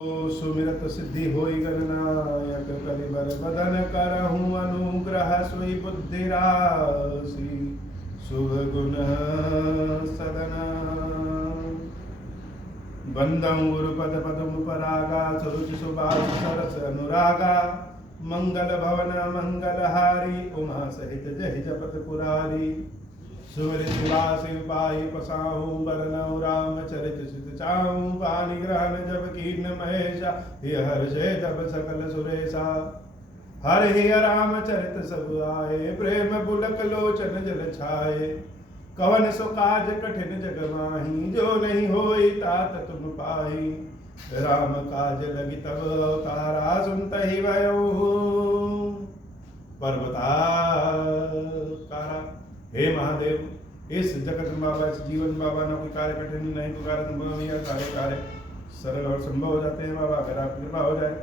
सुमिरत सिद्धि होई गणनायक कलिबर बदन करहूँ अनुग्रह सोई बुद्धि राशि शुभ गुण सदन बंदं गुरुपद पदम परागा सुरुचि सुबास सरस अनुरागा मंगल भवन मंगलहारी उमा सहित जहि जपत पुरारी सुमिर निवास पाई पसाहू बरनऊ रामचरित सित चाहू पानी ग्रहण जब कीर्ण महेशा ये हर्षे तब सकल सुरेशा हर ही रामचरित सब आए प्रेम पुलक लोचन जल छाए कवन सो काज कठिन जग माही जो नहीं होई तात तुम पाही राम काज लगी तब अवतारा सुनत ही भयो पर्वताकारा। हे महादेव इस जगत में बाबा इस जीवन में बाबा ना कोई कार्य कठिन नहीं तो कार्य संभव या कार्य सरल और संभव हो जाते हैं बाबा अगर आप कृपा हो जाए।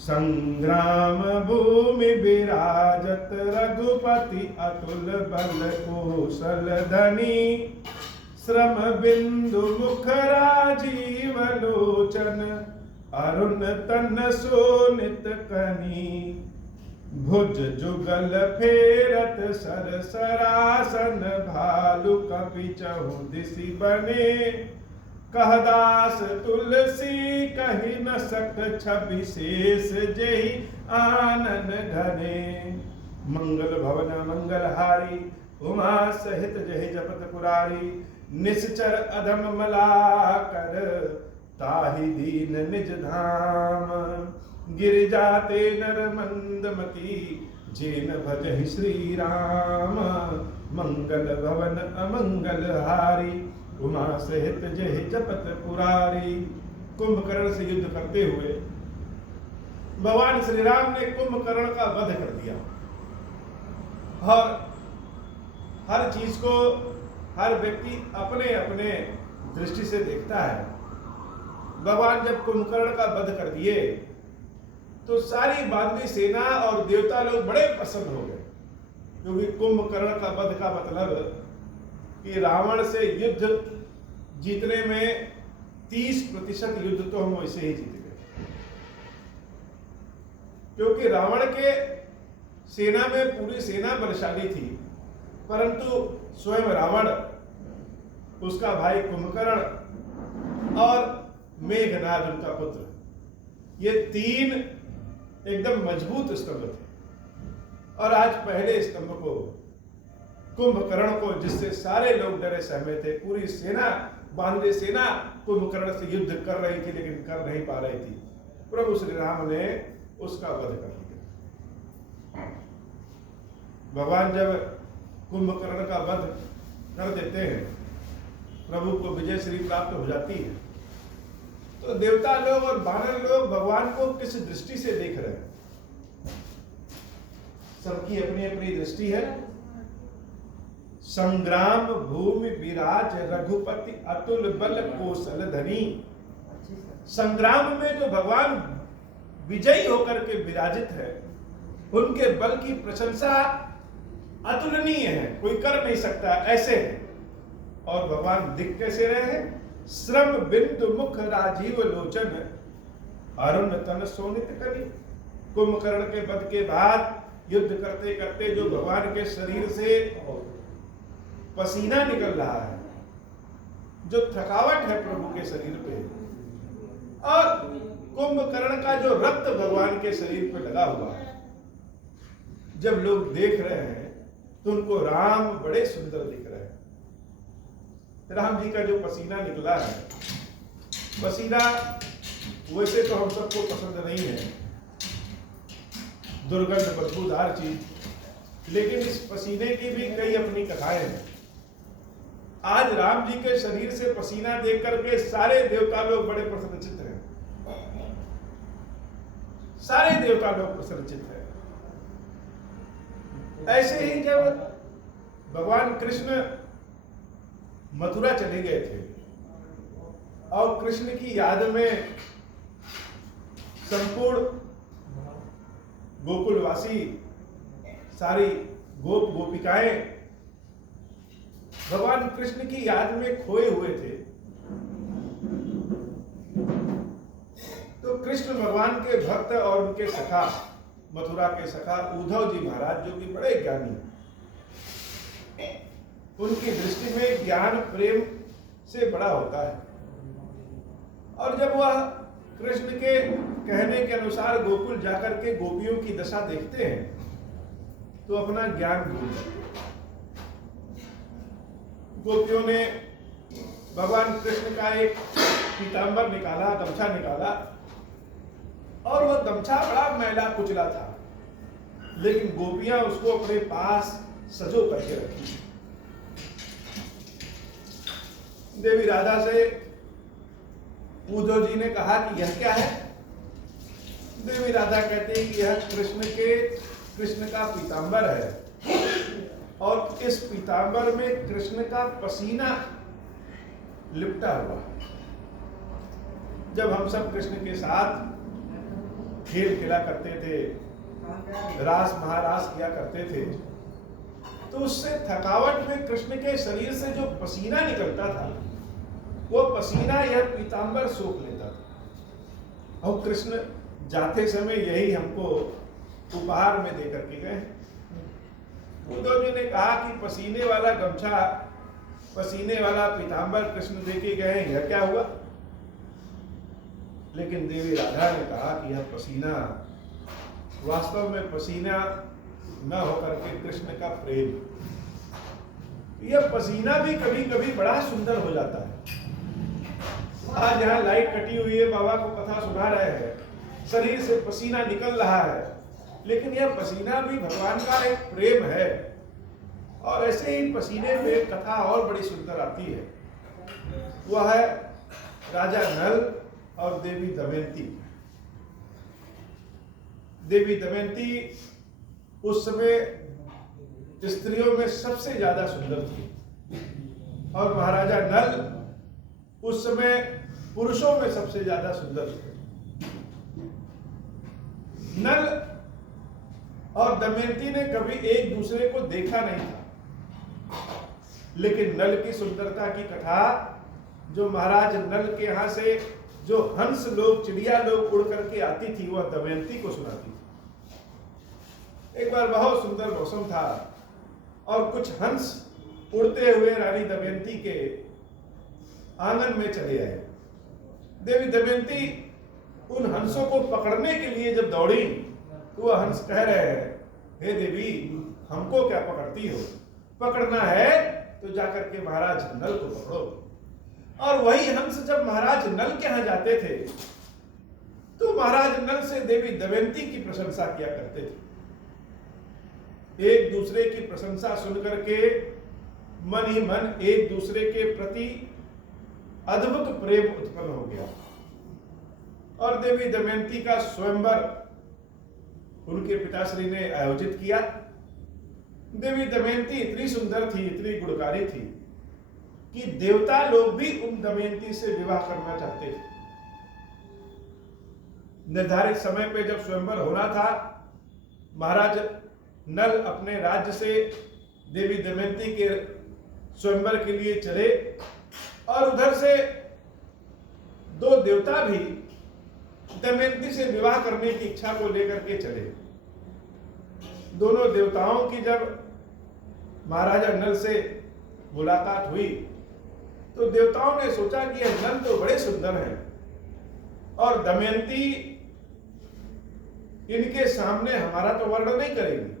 संग्राम भूमि विराजत रघुपति अतुल बल कौशल धनी श्रम बिंदु मुख राजीव लोचन अरुण तन सोनित कनी भुज जुगल फेरत सर सरासन भालु कपि चहु दिसि बने कहदास तुलसी कहि न सक छवि शेष जहि आनन घने मंगल भवन मंगलहारी उमा सहित जहि जपत पुरारी निश्चर अधम मलाकर ताहि दीन निज धाम गिरिजाते नर मंदमती जेन भजहि श्री राम मंगल भवन अमंगल हारी उमा सहित जय जपत पुरारी। कुंभकर्ण से युद्ध करते हुए भगवान श्री राम ने कुंभकर्ण का वध कर दिया और हर चीज को हर व्यक्ति अपने अपने दृष्टि से देखता है। भगवान जब कुंभकर्ण का वध कर दिए तो सारी बानरी सेना और देवता लोग बड़े प्रसन्न हो गए क्योंकि कुंभकर्ण का वध का मतलब कि रावण से युद्ध जीतने में 30% युद्ध तो हम वैसे ही जीत गए क्योंकि रावण के सेना में पूरी सेना बलशाली थी परंतु स्वयं रावण उसका भाई कुंभकर्ण और मेघनाद उनका पुत्र ये तीन एकदम मजबूत स्तंभ थे और आज पहले स्तंभ को कुंभकर्ण को जिससे सारे लोग डरे सहमे थे पूरी सेना बानरी सेना कुंभकर्ण से युद्ध कर रही थी लेकिन कर नहीं पा रही थी प्रभु श्री राम ने उसका वध कर दिया। भगवान जब कुंभकर्ण का वध कर देते हैं प्रभु को विजय श्री प्राप्त हो जाती है तो देवता लोग और वानर लोग भगवान को किस दृष्टि से देख रहे हैं सबकी अपनी अपनी दृष्टि है। संग्राम भूमि विराज रघुपति अतुल बल कौशल धनी संग्राम में जो भगवान विजयी होकर के विराजित है उनके बल की प्रशंसा अतुलनीय है कोई कर नहीं सकता ऐसे है। और भगवान दिख कैसे रहे हैं श्रम बिंदु मुख राजीव लोचन अरुण तन सोनित करी। कुंभकर्ण के वध के बाद युद्ध करते करते जो भगवान के शरीर से पसीना निकल रहा है जो थकावट है प्रभु के शरीर पे और कुंभकर्ण का जो रक्त भगवान के शरीर पे लगा हुआ है जब लोग देख रहे हैं तो उनको राम बड़े सुंदर दिख रहे हैं। राम जी का जो पसीना निकला है पसीना वैसे तो हम सबको पसंद नहीं है दुर्गंध बदबूदार चीज लेकिन इस पसीने की भी कई अपनी कथाएं हैं। आज राम जी के शरीर से पसीना देख करके सारे देवता लोग बड़े प्रसन्नचित्त हैं सारे देवता लोग प्रसन्नचित्त हैं। ऐसे ही जब भगवान कृष्ण मथुरा चले गए थे और कृष्ण की याद में संपूर्ण गोकुलवासी सारी गोप गोपिकाएं भगवान कृष्ण की याद में खोए हुए थे तो कृष्ण भगवान के भक्त और उनके सखा, मथुरा के सखा उद्धव जी महाराज, जो कि बड़े ज्ञानी, उनकी दृष्टि में ज्ञान प्रेम से बड़ा होता है। और जब वह कृष्ण के कहने के अनुसार गोकुल जाकर के गोपियों की दशा देखते हैं तो अपना ज्ञान भूल जाते हैं। गोपियों ने भगवान कृष्ण का एक पीतांबर निकाला, गमछा निकाला, और वह गमछा बड़ा मैला कुचला था, लेकिन गोपियां उसको अपने पास सजो करके रखी। देवी राधा से उद्धव जी ने कहा कि यह क्या है? देवी राधा कहते हैं कि यह कृष्ण का पीतांबर है, और इस पीतांबर में कृष्ण का पसीना लिपटा हुआ। जब हम सब कृष्ण के साथ खेल खेला करते थे, रास महारास किया करते थे, तो उससे थकावट में कृष्ण के शरीर से जो पसीना निकलता था, वो पसीना यह पीतांबर सोख लेता था। और कृष्ण जाते समय यही हमको उपहार में दे करके गए। उद्धव जी ने कहा कि पसीने वाला गमछा, पसीने वाला पीतांबर कृष्ण दे के गए, यह क्या हुआ? लेकिन देवी राधा ने कहा कि यह पसीना वास्तव में पसीना न होकर के कृष्ण का प्रेम। यह पसीना भी कभी कभी बड़ा सुंदर हो जाता है। आज यहाँ लाइट कटी हुई है, बाबा को कथा सुना रहे हैं, शरीर से पसीना निकल रहा है, लेकिन यह पसीना भी भगवान का एक प्रेम है। और ऐसे ही पसीने में कथा और बड़ी सुंदर आती है। वह है राजा नल और देवी दमयंती। देवी दमयंती उस समय स्त्रियों में सबसे ज्यादा सुंदर थी, और महाराजा नल उस समय पुरुषों में सबसे ज्यादा सुंदर थे। नल और दमयंती ने कभी एक दूसरे को देखा नहीं था, लेकिन नल की सुंदरता की कथा जो महाराज नल के यहां से जो हंस लोग, चिड़िया लोग उड़ करके आती थी, वह दमयंती को सुनाती थी। एक बार बहुत सुंदर मौसम था और कुछ हंस उड़ते हुए रानी दमयंती के आंगन में चले आए। देवी दमयंती उन हंसों को पकड़ने के लिए जब दौड़ी तो वह हंस कह रहे हैं, हे देवी, हमको क्या पकड़ती हो? पकड़ना है तो जाकर के महाराज नल को पकड़ो। और वही हंस जब महाराज नल के यहां जाते थे तो महाराज नल से देवी दमयंती की प्रशंसा किया करते थे। एक दूसरे की प्रशंसा सुनकर के मन ही मन एक दूसरे के प्रति अद्भुत प्रेम उत्पन्न हो गया, और देवी दमयंती का स्वयंवर उनके पिताश्री ने आयोजित किया। देवी दमयंती इतनी सुंदर थी, इतनी गुणकारी थी कि देवता लोग भी उन दमयंती से विवाह करना चाहते थे। निर्धारित समय पे जब स्वयंवर होना था, महाराज नल अपने राज्य से देवी दमयंती के स्वयंवर के लिए चले, और उधर से दो देवता भी दमयंती से विवाह करने की इच्छा को लेकर के चले। दोनों देवताओं की जब महाराजा नल से मुलाकात हुई तो देवताओं ने सोचा कि यह नल तो बड़े सुंदर हैं और दमयंती इनके सामने हमारा तो वर्णन नहीं करेंगे,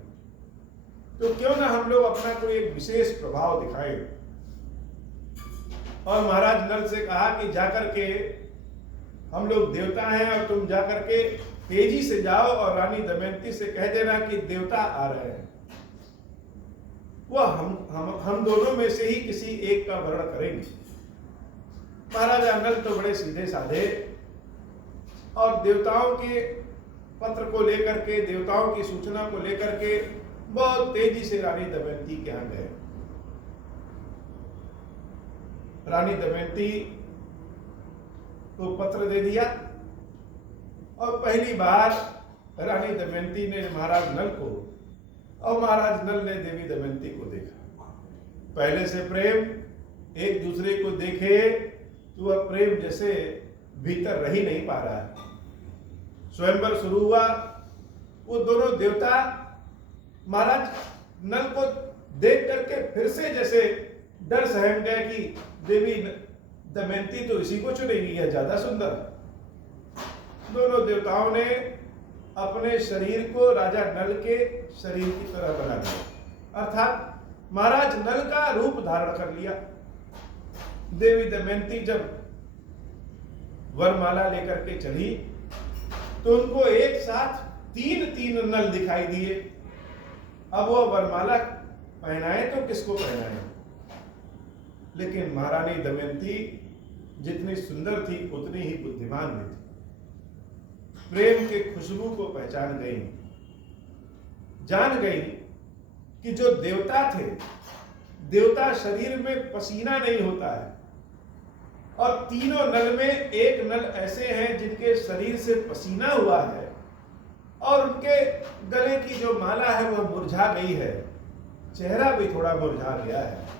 तो क्यों ना हम लोग अपना कोई एक विशेष प्रभाव दिखाएं। और महाराज नल से कहा कि जाकर के, हम लोग देवता हैं और तुम जाकर के तेजी से जाओ और रानी दमयंती से कह देना कि देवता आ रहे हैं। वह हम दोनों में से ही किसी एक का वर्ण करेंगे। महाराजा नल तो बड़े सीधे साधे, और देवताओं के पत्र को लेकर के, देवताओं की सूचना को लेकर के बहुत तेजी से रानी दमयंती के यहां गए। रानी दमयंती को पत्र दे दिया, और पहली बार रानी दमयंती ने महाराज नल को और महाराज नल ने देवी दमयंती को देखा। पहले से प्रेम, एक दूसरे को देखे तो वह प्रेम जैसे भीतर रह ही नहीं पा रहा है। स्वयंवर शुरू हुआ। वो दोनों देवता महाराज नल को देख करके फिर से जैसे डर सहम गए कि देवी दमयंती तो इसी को चुनेगी, है ज्यादा सुंदर। दोनों देवताओं ने अपने शरीर को राजा नल के शरीर की तरह बना दिया, अर्थात महाराज नल का रूप धारण कर लिया। देवी दमयंती जब वरमाला लेकर के चली तो उनको एक साथ तीन नल दिखाई दिए। अब वो वरमाला पहनाए तो किसको पहनाए, लेकिन महारानी दमयंती जितनी सुंदर थी उतनी ही बुद्धिमान भी थी। प्रेम के खुशबू को पहचान गई, जान गई कि जो देवता थे, देवता शरीर में पसीना नहीं होता है, और तीनों नल में एक नल ऐसे हैं जिनके शरीर से पसीना हुआ है और उनके गले की जो माला है वह मुरझा गई है, चेहरा भी थोड़ा मुरझा गया है।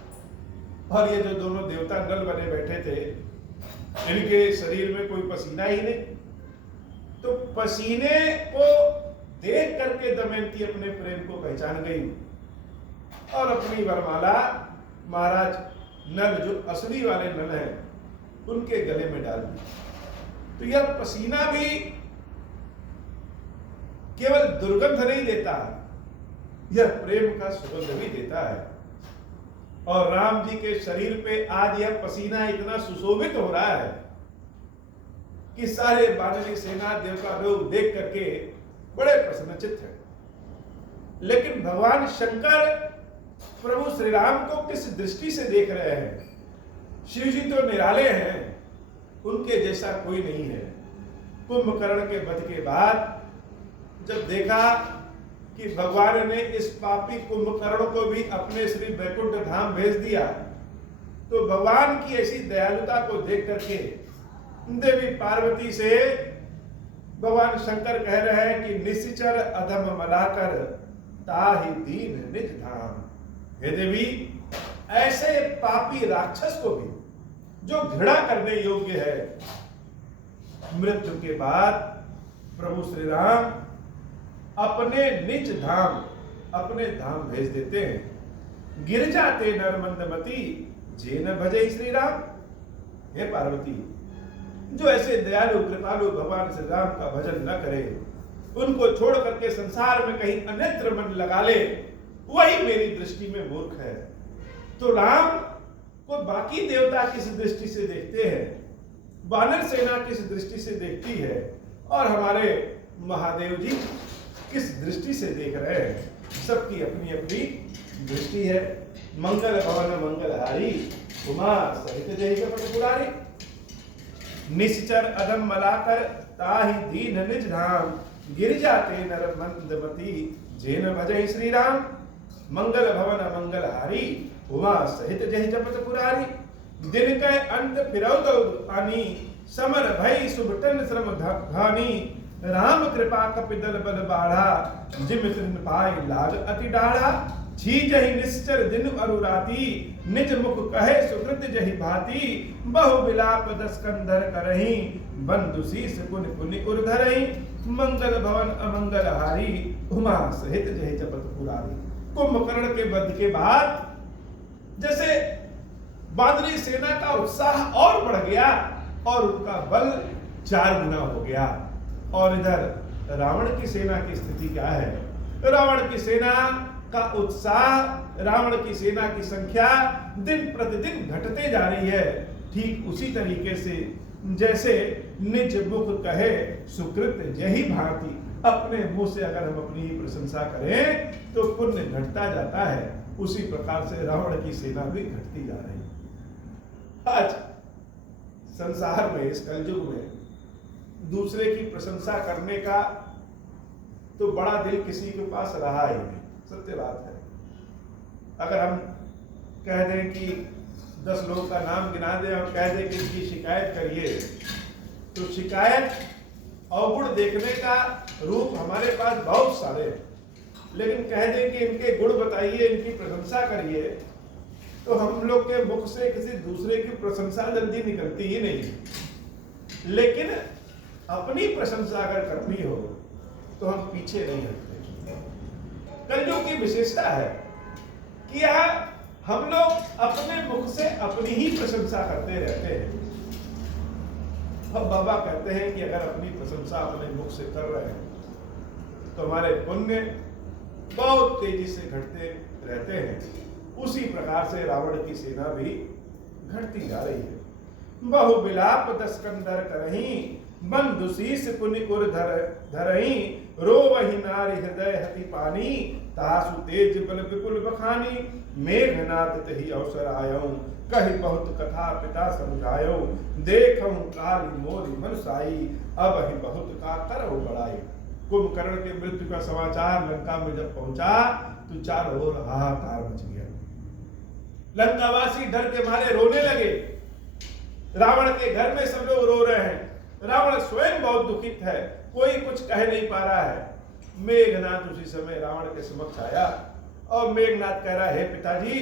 और ये जो दोनों देवता नल बने बैठे थे, इनके शरीर में कोई पसीना ही नहीं। तो पसीने को देख करके दमयंती अपने प्रेम को पहचान गई और अपनी वरमाला महाराज नल जो असली वाले नल हैं उनके गले में डाल दी। तो यह पसीना भी केवल दुर्गंध नहीं देता, यह प्रेम का सुगंध भी देता है। और राम जी के शरीर पे आज यह पसीना इतना सुशोभित हो रहा है कि सारे बानरी सेना देवता लोग देख करके बड़े प्रसन्नचित्त हैं। लेकिन भगवान शंकर प्रभु श्री राम को किस दृष्टि से देख रहे हैं? शिव जी तो निराले हैं, उनके जैसा कोई नहीं है। कुंभकर्ण के वध के बाद जब देखा कि भगवान ने इस पापी कुंभकर्ण को भी अपने श्री वैकुंठ धाम भेज दिया, तो भगवान की ऐसी दयालुता को देख करके देवी पार्वती से भगवान शंकर कह रहे हैं कि निश्चर अधम मलाकर ताहि दीन निज धाम। हे देवी, ऐसे पापी राक्षस को भी जो घृणा करने योग्य है, मृत्यु के बाद प्रभु श्री राम अपने निज धाम, अपने धाम भेज देते हैं। गिर जाते नर मंदमती जे न भजे श्री राम। हे पार्वती, जो ऐसे दयालु कृपालु भगवान श्री राम का भजन न करे, उनको छोड़ करके संसार में कहीं अन्यत्र मन लगा ले, वही मेरी दृष्टि में मूर्ख है। तो राम को बाकी देवता किस दृष्टि से देखते हैं, वानर सेना किस दृष्टि से देखती है, और हमारे महादेव जी किस दृष्टि से देख रहे हैं, सबकी अपनी अपनी दृष्टि है। मंगल भवन मंगलहारी उमा सहित जय कपट पुरारी। निश्चर अदम मलाकर ताहि दीन निज धाम। गिर जाते नर मंदमती जेन भजहि श्री राम। मंगल भवन मंगलहारी उमा सहित जय जपत पुरारी। दिन के अंत फिरौद आनी समर भई सुबटन श्रम धानी। राम कृपा कपिदल बल बाढ़ा जिम तिन पाए लाग अति डाढ़ा। छी जहि निश्चर दिन अरुराती निज मुख कहे सुकृत जहि भांति। बहु विलाप दस कंधर करही बंधु शीस पुन पुनि उर्धरही। मंगल भवन अमंगल हारी उमा सहित जहि जपत पुरारी। कुंभकर्ण के वध के बाद जैसे बादरी सेना का उत्साह और बढ़ गया और उनका बल 4 गुना हो गया। और इधर रावण की सेना की स्थिति क्या है? रावण की सेना का उत्साह, रावण की सेना की संख्या दिन प्रतिदिन घटते जा रही है। ठीक उसी तरीके से जैसे निज मुख कहे सुकृत जहि भांति, अपने मुंह से अगर हम अपनी ही प्रशंसा करें तो पुण्य घटता जाता है, उसी प्रकार से रावण की सेना भी घटती जा रही है। आज संसार में, इस कलयुग में दूसरे की प्रशंसा करने का तो बड़ा दिल किसी के पास रहा ही नहीं, सत्य बात है। अगर हम कह दें कि 10 लोगों का नाम गिना दें और कह दें कि इनकी शिकायत करिए, तो शिकायत अवगुण देखने का रूप हमारे पास बहुत सारे हैं, लेकिन कह दें कि इनके गुण बताइए, इनकी प्रशंसा करिए, तो हम लोग के मुख से किसी दूसरे की प्रशंसा जल्दी निकलती ही नहीं। लेकिन अपनी प्रशंसा अगर करनी हो तो हम पीछे नहीं हटते। कलयुग की विशेषता है कि यह हम लोग अपने मुख से अपनी ही प्रशंसा करते रहते हैं। अब बाबा कहते हैं कि अगर अपनी प्रशंसा अपने मुख से कर रहे हैं तो हमारे पुण्य बहुत तेजी से घटते रहते हैं। उसी प्रकार से रावण की सेना भी घटती जा रही है। बहु विलाप दस्कंदर करही, बंधु शीस पुनि उर धरही, रोवहि नारी हृदय हति पानी, तासु तेज बल विपुल बखानी, मेघनाद तहि अवसर आयऊ, कहि बहुत कथा पिता समझायो, देखऊं काली मोरी मनसाई, अब ही बहुत का करऊ बड़ाई। कुंभकर्ण के मृत्यु का समाचार लंका में जब पहुंचा तो चारों ओर हाहाकार मच गया। लंकावासी डर के मारे रोने लगे। रावण के घर में सब लोग रो रहे हैं। रावण स्वयं बहुत दुखित है, कोई कुछ कह नहीं पा रहा है। मेघनाथ उसी समय रावण के समक्ष आया और मेघनाथ कह रहा है, पिताजी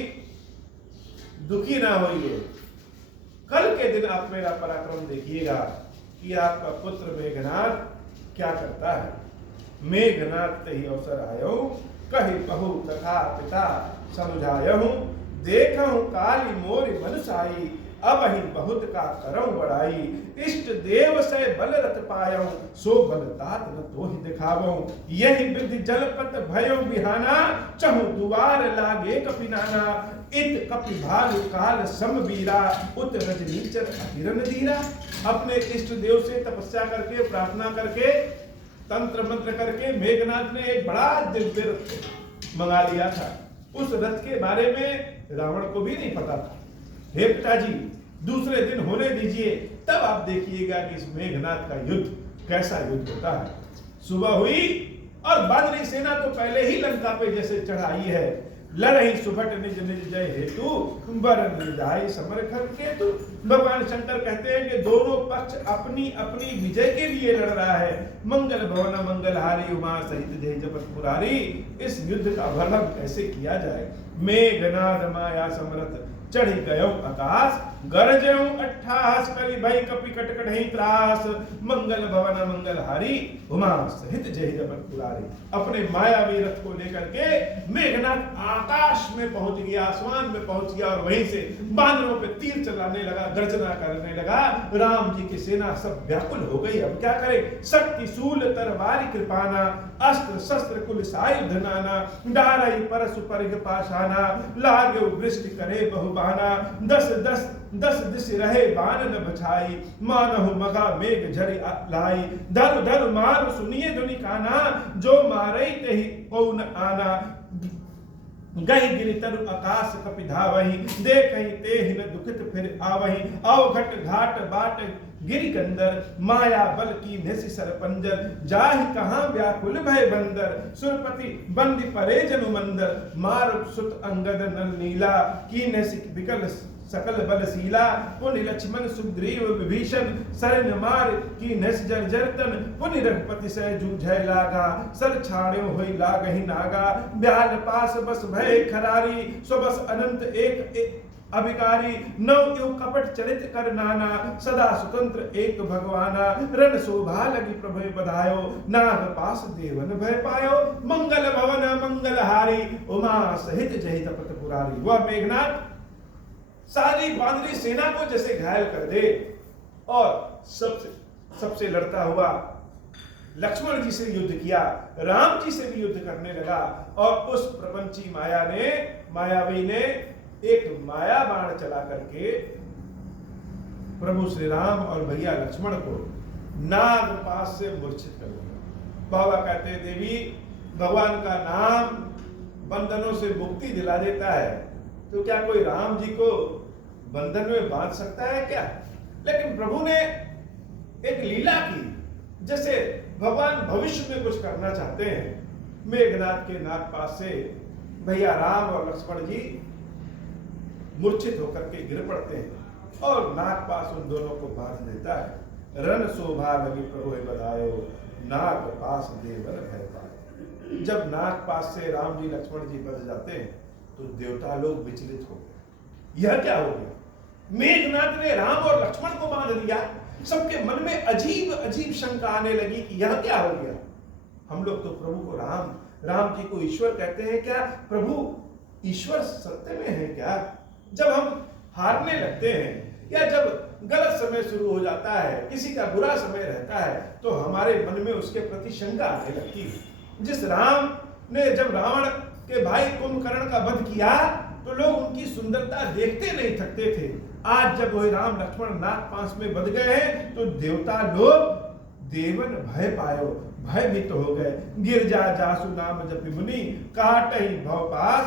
दुखी ना होइए, कल के दिन आप मेरा पराक्रम देखिएगा कि आपका पुत्र मेघनाथ क्या करता है। मेघनाथ तहि अवसर आयो, कहि बहु कथा पिता समझायहु, देखहु काली मोरी मनुसाई, अब ही बहुत का करऊं बड़ाई, इष्ट देव से बल रत पायऊं, सो बल तात न तोहि दिखावऊं, यही विधि जलपत भयो बिहाना, चहु दुआर लागे कपिनाना, इत कपि भालु काल समवीरा, उत रजनीचर अतिरन धीरा। अपने इष्ट देव से तपस्या करके प्रार्थना करके तंत्र मंत्र करके मेघनाथ ने एक बड़ा दिव्य रथ मंगा लिया था। उस रथ के बारे में रावण को भी नहीं पता था। हे पिताजी दूसरे दिन होने दीजिए, तब आप देखिएगा कि इस मेघनाथ का युद्ध कैसा युद्ध होता है। सुबह हुई और बादरी सेना तो पहले ही लंका पे जैसे चढ़ाई है। लड़ही सुभट निज निज जय हेतु, बर निर्दायी समर खर केतु। भगवान शंकर कहते हैं कि दोनों पक्ष अपनी अपनी विजय के लिए लड़ रहा है। मंगल भवन मंगलहारी, उमा सहित जय जपत मुरारी। इस युद्ध का वर्णन कैसे किया जाए। मेघनाद माया समरथ चढ़ी गयो आकाश, गरजऊं अट्ठास, कलि भई कपि कटकट ही त्रास। मंगल भवन मंगलहारी, उमा सहित जय जपत पुरारी। अपने मायावी रथ को लेकर के मेघनाथ आकाश में पहुंच गया, आसमान में पहुंच गया और वहीं से बानरों पे तीर चलाने लगा, गर्जना करने लगा। राम जी की सेना सब व्याकुल हो गई। अब क्या करे। शक्ति शूल तरवारी कृपाना, अस्त्र शस्त्र कुल सायुध नाना, डारई परसु परिघ पाशाना, लागे वृष्टि करे बहुबाना। दस दिश रहे बान न बछाई, मानहु मगा मेघ झरि लाई। धरु धरु मार सुनिए धुनि काना, जो मारई तेहि को न आना। गई गिरि तरु आकाश कपि धावहि, देखहि तेहि न दुखित फिर आवहि। अवघट घाट बाट गिरि कंदर, माया बल की नेसि सरपंजर। जाहि कहाँ व्याकुल भय बंदर, सुरपति बंदी परे जनु मंदर। मारुत सुत अंगद नल नीला, की नेसि विकल सकल बलशीला। पुनि लक्ष्मण सुग्रीव विभीषण, शरण मार की नस जर्जरतन। पुनि रघुपति से जूझै लागा, सर छाड़्यो होई लागहि नागा। ब्याल पास बस भय खरारी, सो बस अनंत एक अभिकारी। नव युग कपट चरित कर नाना, सदा स्वतंत्र एक भगवाना। रण शोभा लगी प्रभु बधायो, नाग पास देवन भय पायो। मंगल भवन मंगलहारी, उमा सहित जय जपत पुरारी। वह मेघनाथ सारी बानरी सेना को जैसे घायल कर दे और सबसे लड़ता हुआ लक्ष्मण जी से युद्ध किया, राम जी से भी युद्ध करने लगा। और उस प्रपंची मायावी ने एक माया बाण चला करके प्रभु श्री राम और भैया लक्ष्मण को नाग पास से मूर्छित कर दिया। बाबा कहते हैं, देवी भगवान का नाम बंधनों से मुक्ति दिला देता है, तो क्या कोई राम जी को बंधन में बांध सकता है क्या। लेकिन प्रभु ने एक लीला की, जैसे भगवान भविष्य में कुछ करना चाहते हैं। मेघनाथ के नागपाश से भैया राम और लक्ष्मण जी मूर्छित होकर के गिर पड़ते हैं और नागपाश उन दोनों को बांध देता है। रण शोभा लगी प्रभु बधायो, नागपाश देवन भय पायो। जब नागपाश से राम जी लक्ष्मण जी बच जाते हैं तो देवता लोग विचलित हो गए। यह क्या हो गया। मेघनाथ ने राम और लक्ष्मण को बांध दिया, सबके मन में अजीब अजीब शंका आने लगी कि यह क्या हो गया। हम लोग तो प्रभु को राम जी को ईश्वर कहते हैं, क्या प्रभु ईश्वर सत्य में है क्या? जब हम हारने लगते हैं या जब गलत समय शुरू हो जाता है, किसी का बुरा समय रहता है, तो हमारे मन में उसके प्रति शंका आने लगती है। जिस राम ने जब रावण के भाई कुंभकर्ण का वध किया तो लोग उनकी सुंदरता देखते नहीं थकते थे। आज जब वही राम लक्ष्मण नागपाश में बंध गए हैं तो देवता लोग देवन भय पायो, भयभीत तो हो गए। गिरजा जासु नाम जपि मुनि, काटहि भव पास,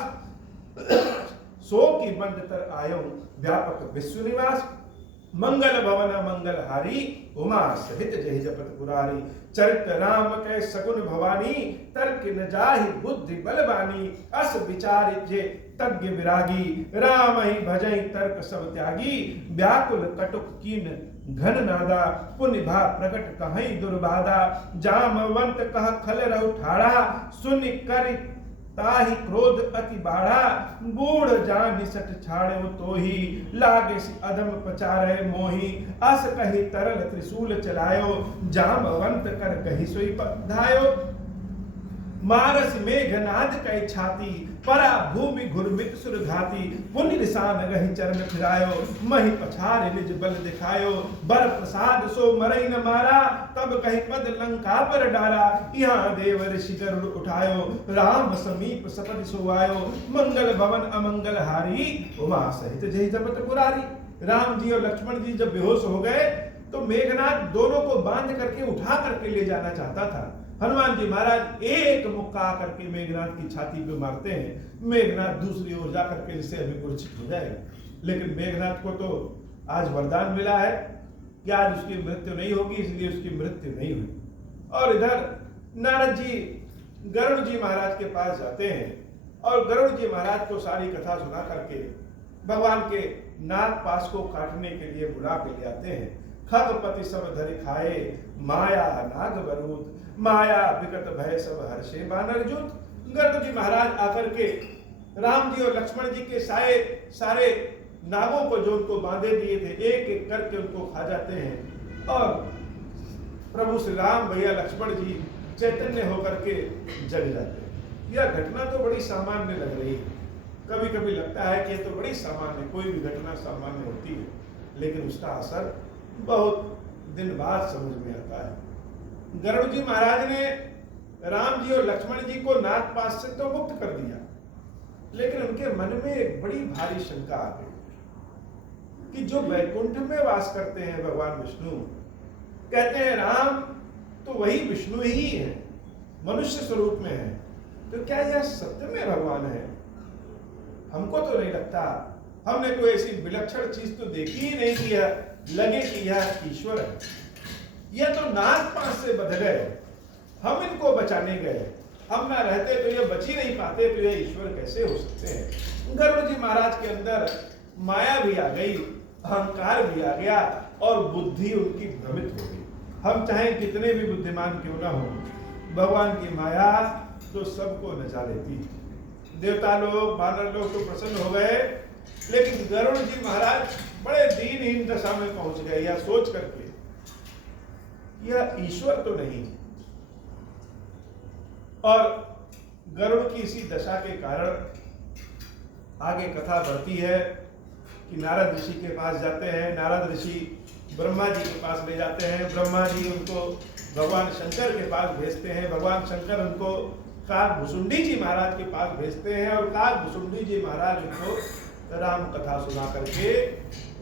सो की बंद तर आयो, व्यापक विश्व निवास। मंगल भवन मंगल हारी, उमा सहित जहि जपत पुरारी। चरित राम कै सगुन भवानी, तर्क न जाहि बुद्धि बलवानी। अस विचार जे तज्ञ विरागी, राम ही भजई तर्क सब त्यागी। व्याकुल कटुक कीन घन नादा, पुण्य भा प्रकट कहीं दुर्बाधा। जामवंत कह खल रहु ठाड़ा, सुन कर ताहि क्रोध अति बाढ़ा। बूढ़ जान निसट छाड़े तो ही, लागे अधम पचारे मोही। अस कही तरल त्रिशूल चलायो, जामवंत कर कही सोई धायो। मारस मेघनाद कई छाती, परा भूमि घुरमित सुरघाती। पुण्य निशान गहि चरण फिरायो, महि पछारे निज बल दिखायो। बर प्रसाद सो मरई न मारा, तब कहि पद लंका पर डारा। यहाँ देव ऋषि गरुड़ उठायो, राम समीप सपद सो आयो। मंगल भवन अमंगल हारी, उमा सहित जहि जपत पुरारी। राम जी और लक्ष्मण जी जब बेहोश हो गए तो मेघनाद दोनों को बांध करके उठा करके ले जाना चाहता था। हनुमान जी महाराज एक मुक्का करके मेघनाथ की छाती पे मारते हैं। मेघनाथ दूसरी ओर जाकर के इससे अभी मूर्छित हो जाएगा। लेकिन मेघनाथ को तो आज वरदान मिला है कि आज उसकी मृत्यु नहीं होगी, इसलिए उसकी मृत्यु नहीं हुई। और इधर नारद जी गरुड़ जी महाराज के पास जाते हैं और गरुड़ जी महाराज को सारी कथा सुना करके भगवान के नागपाश को काटने के लिए बुला के ले आते हैं। खगपति सब धरि खाए, माया नाग बरूद। माया विकट भय सब हर्षे बानर जूत। गरुड़ जी महाराज आकर के राम जी और लक्ष्मण जी के सारे नागों को जो उनको बांधे दिए थे एक एक करके उनको खा जाते हैं। और प्रभु श्री राम भैया लक्ष्मण जी चैतन्य होकर के जग जाते हैं। यह घटना तो बड़ी सामान्य लग रही है। कभी कभी लगता है कि ये तो बड़ी सामान्य, कोई भी घटना सामान्य होती है, लेकिन उसका असर बहुत दिन बाद समझ में आता है। गरुड़ जी महाराज ने राम जी और लक्ष्मण जी को नागपाश से तो मुक्त कर दिया, लेकिन उनके मन में एक बड़ी भारी शंका आ गई कि जो वैकुंठ में वास करते हैं भगवान विष्णु, कहते हैं राम तो वही विष्णु ही है, मनुष्य स्वरूप में है, तो क्या यह सत्य में भगवान है? हमको तो नहीं लगता। हमने कोई ऐसी विलक्षण चीज तो देखी ही नहीं कि लगे कि यह ईश्वर है। यह तो नागपाश से बध गए, हम इनको बचाने गए, हम ना रहते तो ये बच ही नहीं पाते, तो ये ईश्वर कैसे हो सकते हैं? गरुड़ जी महाराज के अंदर माया भी आ गई, अहंकार भी आ गया और बुद्धि उनकी भ्रमित हो गई। हम चाहे कितने भी बुद्धिमान क्यों ना हो, भगवान की माया तो सबको नचा लेती। देवता लोग वानर लोग तो प्रसन्न हो गए, लेकिन गरुड़ जी महाराज बड़े दीनहीन दशा में पहुंच गए। यह सोच करके यह ईश्वर तो नहीं। और गरुड़ की इसी दशा के कारण आगे कथा बढ़ती है कि नारद ऋषि के पास जाते हैं। नारद ऋषि ब्रह्मा जी के पास ले जाते हैं। ब्रह्मा जी उनको भगवान शंकर के पास भेजते हैं। भगवान शंकर उनको काकभुसुंडी जी महाराज के पास भेजते हैं और काकभुसुंडी जी महाराज उनको राम कथा सुना करके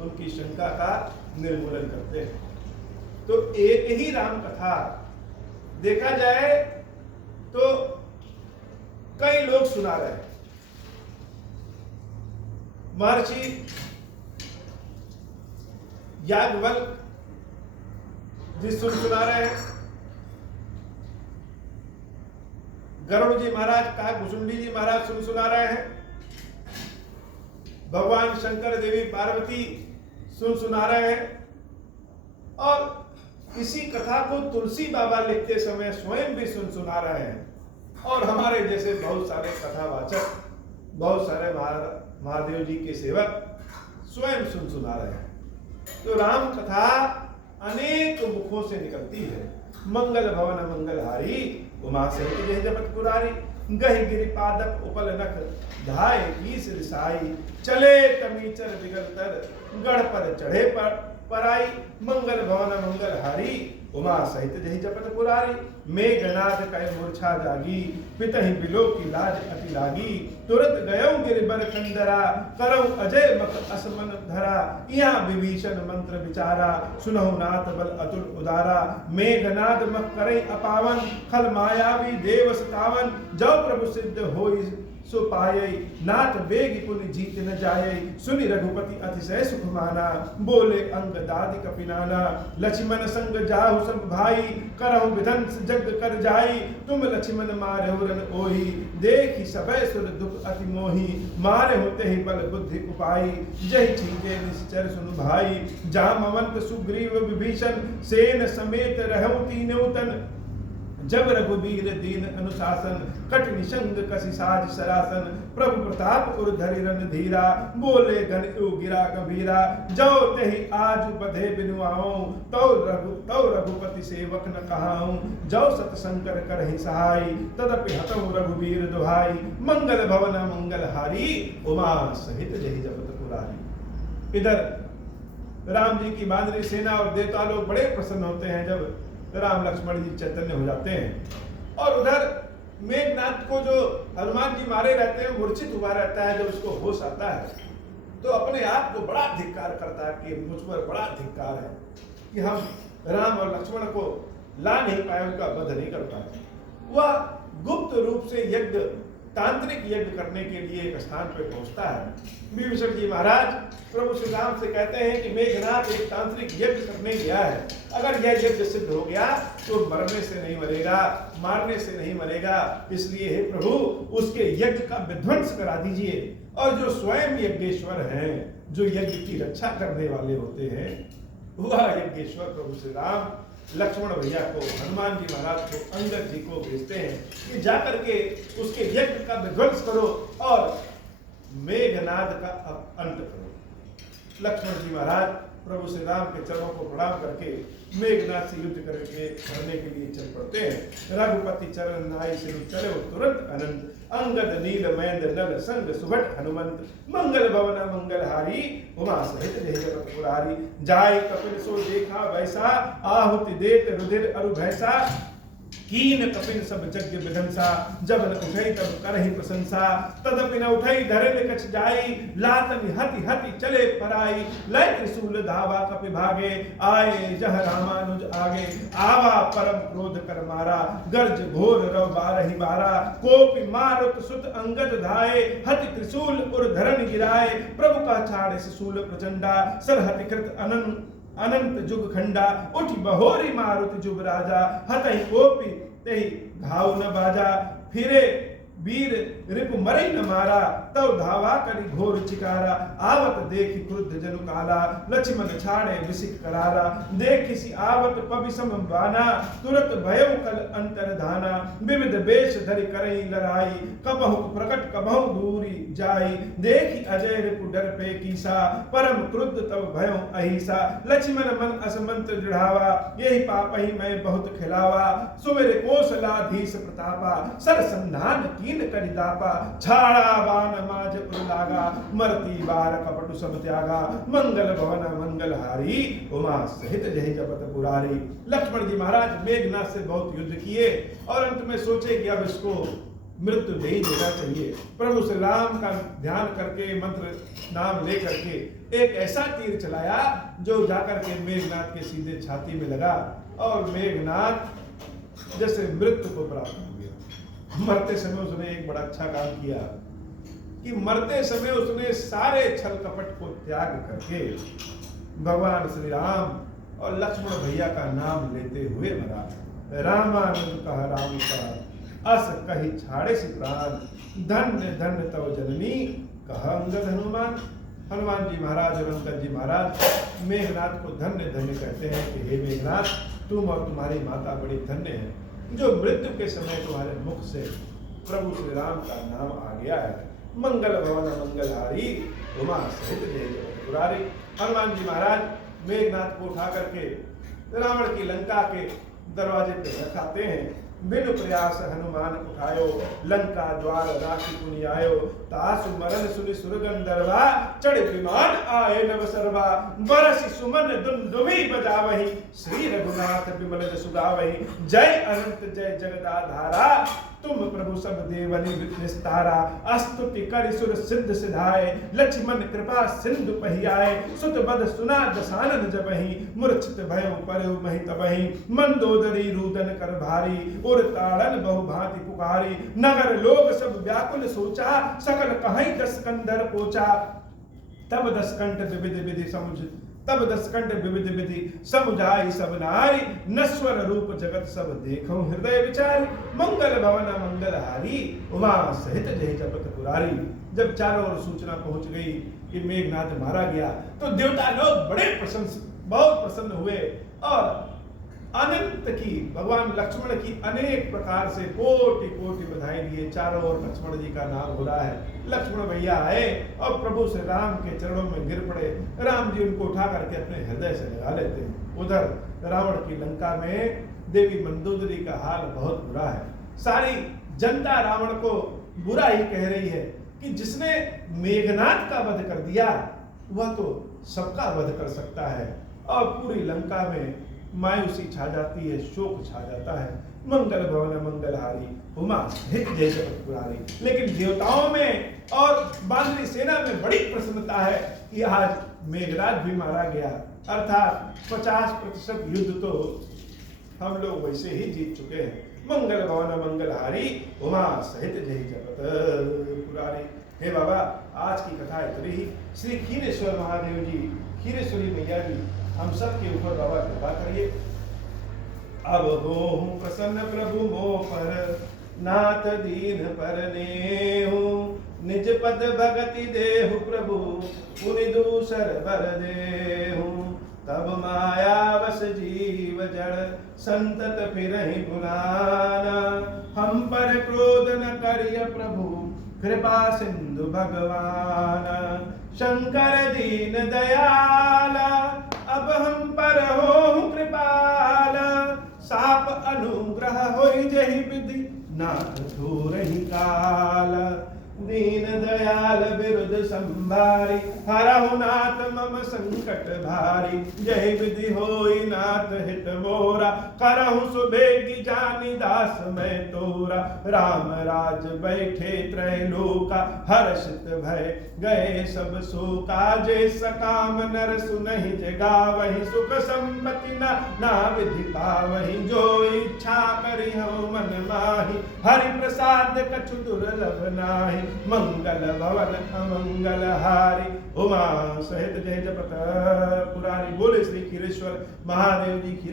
उनकी शंका का निर्मूलन करते हैं। तो एक ही राम कथा देखा जाए तो कई लोग सुना रहे हैं। महर्षि याज्ञवल्क्य जी सुना रहे हैं, गरुड़ जी महाराज काकभुसुंडी जी महाराज सुना रहे हैं, भगवान शंकर देवी पार्वती सुना रहे हैं। और इसी कथा को तुलसी बाबा लिखते समय स्वयं भी सुना रहे हैं। और हमारे जैसे बहुत सारे कथावाचक, बहुत सारे महादेव जी के सेवक स्वयं सुना रहे हैं। तो राम कथा अनेक मुखों से निकलती है। मंगल भवन मंगलहारी उमा सहित जय जपत पुरारी, गहि गिरि पादप उपल नख धाय ईस रिसाई, चले तमीचर बिगल तर गढ़ पर चढ़े पराई, मंगल भवन मंगलहारी उमा सहित जहि जपत पुरारी, मेघनाद कह मूर्छा जागी, पितहि बिलो की लाज अति लागी, तुरत गयौ गिरिबर कंदरा, करौ अजय मख असमन धरा, यहाँ विभीषण मंत्र विचारा, सुनहु नाथ बल अतुल उदारा, मेघनाद मख करे अपावन, खल मायावी देव सतावन, जौ प्रभु सिद्ध होई सो पाये, नाथ बेग पुनि जीत न जाये, सुनि रघुपति अतिशय सुख माना, बोले अंग दादि कपिनाना, लक्ष्मण संग जाहु सब भाई, करहु विधंस जग कर जाई, तुम लक्ष्मण मारहु रन ओहि, देखि सबय सुर दुख अति मोहि, मारे होते ही बल बुद्धि उपाई, जहि छीजे निश्चर सुनु भाई, जामवंत सुग्रीव विभीषण, सेन समेत रहु तीनों तन, जब रघुबीर दीन अनुशासन, कट निशंग कसी साज सरासन, प्रभु प्रताप उर धरि रन धीरा, बोले घन गिरा गंभीरा, जो तेहि आज बधे बिनु आऊं, तौ रघुपति सेवक न कहाऊं, जो सत शंकर करहि सहाय, तदपि हतौ रघुबीर दुहाई, मंगल भवन मंगलहारी उमा सहित जहि जपत पुरारी। इधर राम जी की बांदरी सेना और देवता लोग बड़े प्रसन्न होते हैं जब राम लक्ष्मण जी चैतन्य हो जाते हैं, और उधर मेघनाथ को जो हनुमान जी मारे रहते हैं, मूर्छित हुआ रहता है, जब उसको होश आता है तो अपने आप को बड़ा धिक्कार करता है कि मुझ पर बड़ा धिक्कार है कि हम राम और लक्ष्मण को ला नहीं पाए, उनका वध नहीं कर पाए। वह गुप्त रूप से यज्ञ, तांत्रिक यज्ञ करने के लिए एक स्थान पर पहुंचता है। विभीषण जी महाराज प्रभु श्री राम से कहते हैं कि मेघनाथ एक तांत्रिक यज्ञ करने गया है, अगर यह यज्ञ सिद्ध हो गया तो मरने से नहीं मरेगा, मारने से नहीं मरेगा, इसलिए हे प्रभु उसके यज्ञ का विध्वंस करा दीजिए। और जो स्वयं यज्ञेश्वर हैं, जो यज्ञ की रक्षा करने वाले होते हैं, वह यज्ञेश्वर प्रभु श्री राम लक्ष्मण भैया को, हनुमान जी महाराज को, अंगद जी को भेजते हैं कि जाकर के उसके यज्ञ का विध्वंस करो और मेघनाद का अंत करो। लक्ष्मण जी महाराज प्रभु श्री राम के चरणों को प्रणाम करके मेघनाद से युद्ध करने के लिए चल पड़ते हैं। रघुपति चरण नाई सिर चले तुरंत अनंत, अंगद नील महेंद्र नल संग सुभट हनुमंत, मंगल भवन मंगलहारी उमा सहित जय जगत पुरारी, जाय कपिल सो देखा वैसा, आहुति देत रुधिर अरु भैसा, कीन कपिल सब यज्ञ विधंसा, जब न उठई तब करहि प्रशंसा, तदपि न उठई धरे कछ जाई, लातनि हति हति चले पराई, लय त्रिशूल धावा कपि भागे, आए जह रामानुज आगे, आवा परम क्रोध कर मारा, गर्ज घोर रव बारहि बारा, कोपि मारुत सुत अंगद धाये, हति त्रिशूल उर धरन गिराए, प्रभु का छाड़े सूल प्रचंडा, सरहति कृत अनंत जुग खंडा, उठ बहोरी मारुति जुग राजा, हतहि कोपि तेहि घाव न बाजा, फिरे वीर रिपु मरई न मारा, तव धावा करि घोर चिकारा, आवत देखि क्रुद्ध जनु काला, लक्ष्मण छाड़े विसिक करारा, देखिसि आवत पबिसम बाना, तुरत भयउ कल अंतर धाना, विविध वेश धरि करई लड़ाई, कबहु प्रकट कबहु दूरी जाई, देखि अजय रिपु डर पे कीसा, परम क्रुद्ध तव भयउ अहिसा, लक्ष्मण मन असमंत दृढ़ावा, यही पापहि मैं बहुत खिलावा, सुमेरे कौशलाधीश प्रतापा, सर संधान कीन करिदापा, छाड़ा बाण माज उलागा, मरती बार कपटु सब त्यागा, मंगल भवन मंगलहारी उमा सहित जय जपत पुरारी। लक्ष्मण जी महाराज मेघनाथ से बहुत युद्ध किए और अंत में सोचे कि अब इसको मृत्यु दे ही देना चाहिए। प्रभु श्री राम का ध्यान करके, मंत्र नाम ले करके एक ऐसा तीर चलाया जो जाकर के मेघनाथ के सीधे छाती में लगा और मेघनाथ जैसे मृत्यु को प्राप्त हो गया। मरते समय उसने एक बड़ा अच्छा काम किया कि मरते समय उसने सारे छल कपट को त्याग करके भगवान श्री राम और लक्ष्मण भैया का नाम लेते हुए मरा। रामानंद कहा राम का अस कही छाड़े सी प्राण, धन्य धन्य तव जननी कहा अंगद हनुमान। हनुमान जी महाराज और अंगद जी महाराज मेघनाथ को धन्य धन्य कहते हैं कि हे मेघनाथ, तुम और तुम्हारी माता बड़ी धन्य है जो मृत्यु के समय तुम्हारे मुख से प्रभु श्री राम का नाम आ गया है। मंगल भवन मंगलहारी उमा सहित जय जगत पुरारी। हनुमान जी महाराज मेघनाथ को उठा करके रावण की लंका के दरवाजे पे रखाते हैं। बिनु प्रयास हनुमान उठायो, लंका द्वार राखी पुनि आयो। तासु मरन सुनि सुर गंधर्वा, चढ़ विमान आए नव सर्वा। बरसि सुमन दुंदुभि बजावहि, श्री रघुनाथ विमल जसु गावहि। जय अनंत जय जगदाधारा, तुम प्रभु सब देवनि निस्तारा। स्तुति करि सुर सिद्ध सिधाए, लक्ष्मण कृपा सिंधु पहियाए। सुत बद सुना दसानन जबहि, मूर्छित भयो परयो महि तबहि। मंदोदरी रुदन कर भारी, उर ताड़न बहु भांति पुकारी। नगर लोग सब व्याकुल सोचा, सकल कहीं दस कंधर पोचा। तब दस कंठ विविध विधि समुझ, तब दस कंठ विविध विधि समुझाई सब नारी। नश्वर रूप जगत सब देखो हृदय विचारी। मंगल भवन मंगल हारी, उमा सहित जय जपत पुरारी। जब चारों ओर सूचना पहुंच गई कि मेघनाथ मारा गया, तो देवता लोग बहुत प्रसन्न हुए और अनंत की, भगवान लक्ष्मण की अनेक प्रकार से कोटि कोटि बधाई दिए। चारों ओर लक्ष्मण जी का नाम हो रहा है। लक्ष्मण भैया आए और प्रभु से राम के चरणों में गिर पड़े। राम जी उनको उठा करके अपने हृदय से लगा लेते हैं। उधर रावण की लंका में देवी मंदोदरी का हाल बहुत बुरा है। सारी जनता रावण को बुरा ही कह रही है कि जिसने मेघनाथ का वध कर दिया वह तो सबका वध कर सकता है। और पूरी लंका में मायूसी छा जाती है, शोक छा जाता है। मंगल भवन मंगलहारी, उमा सहित जय जगत पुरारी। लेकिन देवताओं में और बानरी सेना में बड़ी प्रसन्नता है कि आज मेघराज भी मारा गया, अर्थात 50% युद्ध तो हम लोग वैसे ही जीत चुके हैं। मंगल भवन मंगलहारी, उमा सहित जय जगत पुरारी। हे बाबा, आज की कथा इतनी ही। श्री खीरेश्वर महादेव जी, खीरेश्वरी मैया जी हम सब के ऊपर बाबा कृपा करिए। अब हो प्रसन्न प्रभु मो पर, नाथ दीन पर नेहु। निज पद भगति देहु प्रभु, पुनि दूसर बर देहु। तब माया वस जीव जड़, संतत फिरहि भुलाना। हम पर क्रोध न करिय प्रभु, कृपा सिंधु भगवान। शंकर दीन दयाला, अब हम पर हो कृपाल। साप अनुग्रह होई जहि विधि, नाथ थोरहि काल। दीन दयाल बिरुद संभारी, हरहु नाथ मम संकट भारी। जय विधि होई नाथ हित मोरा, करहु सुबेगी जानी दास मैं तोरा। राम राज बैठे त्रैलोका, हर्षित भय गए सब शोका। जे सकाम नर सुनहि जगावहि, सुख संपत्ति ना विधि पावहि। जो इच्छा करिहु मन माहि, हरि प्रसाद कछु दुर्लभ नाहि। मंगल भवन अमंगल हारी, उमा सहित जय जपत पुरारी। बोले श्री खीरेश्वर महादेव जी की।